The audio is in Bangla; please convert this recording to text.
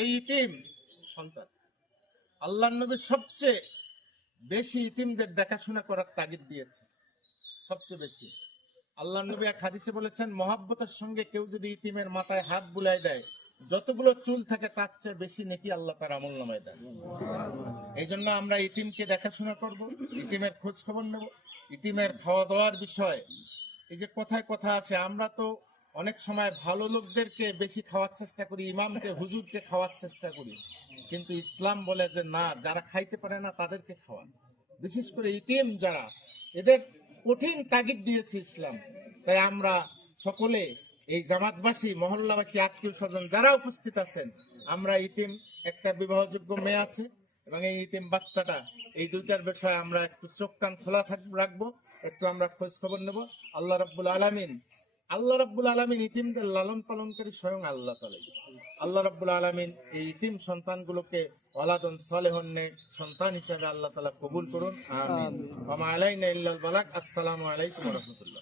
এই ইতিম, সন্তান। আল্লাহ নবী সবচেয়ে বেশি ইতিমদের দেখাশোনা করার তাগিদ দিয়েছে। সবচেয়ে বেশি। আল্লাহ নবী এক হাদিসে বলেছেন, মহাব্বতের সঙ্গে কেউ যদি ইতিমের মাথায় হাত বুলাই দেয়, যতগুলো চুল থাকে তার চেয়ে বেশি নাকি আল্লাহ তার আমল নামায় দেয় এই জন্য আমরা ইতিমকে দেখাশোনা করব, ইতিমের খোঁজ খবর নেব। ইতিমের খাওয়া দাওয়ার বিষয়, এই যে কথায় কথা আসে, আমরা তো অনেক সময় ভালো লোকদেরকে বেশি খাওয়ার চেষ্টা করি, ইমামকে, হুজুরকে খাওয়ার চেষ্টা করি। কিন্তু ইসলাম বলে যে, না, যারা খাইতে পারে না, তাদেরকে খাওয়ান। বিশেষ করে ইতিম যারা, এদের কঠিন তাগিদ দিয়েছে ইসলাম। তাই আমরা সকলে, এই জামাতবাসী, মহল্লাবাসী আত্মীয় স্বজন যারা উপস্থিত আছেন, আমরা ইতিম একটা বিবাহযোগ্য মেয়ে আছে এবং এই ইতিম বাচ্চাটা, এই দুইটার বিষয়ে আমরা একটু চোখ কান খোলা থাক- রাখব, একটু আমরা খোঁজ খবর নেব। আল্লাহ রাব্বুল আলামিন আল্লাহ রাব্বুল আলমিন ইতিমদের লালন পালনকারী স্বয়ং আল্লাহ তালাই আল্লাহ রাব্বুল আলমিন এই ইতিম সন্তানগুলোকে ওয়ালাদন সালেহন্নে সন্তান হিসাবে আল্লাহ তালা কবুল করুন। আমিন। ওয়া মা আলাইনা ইল্লাল বালাগ। আসসালামু আলাইকুম ওয়া রাহমাতুল্লাহ।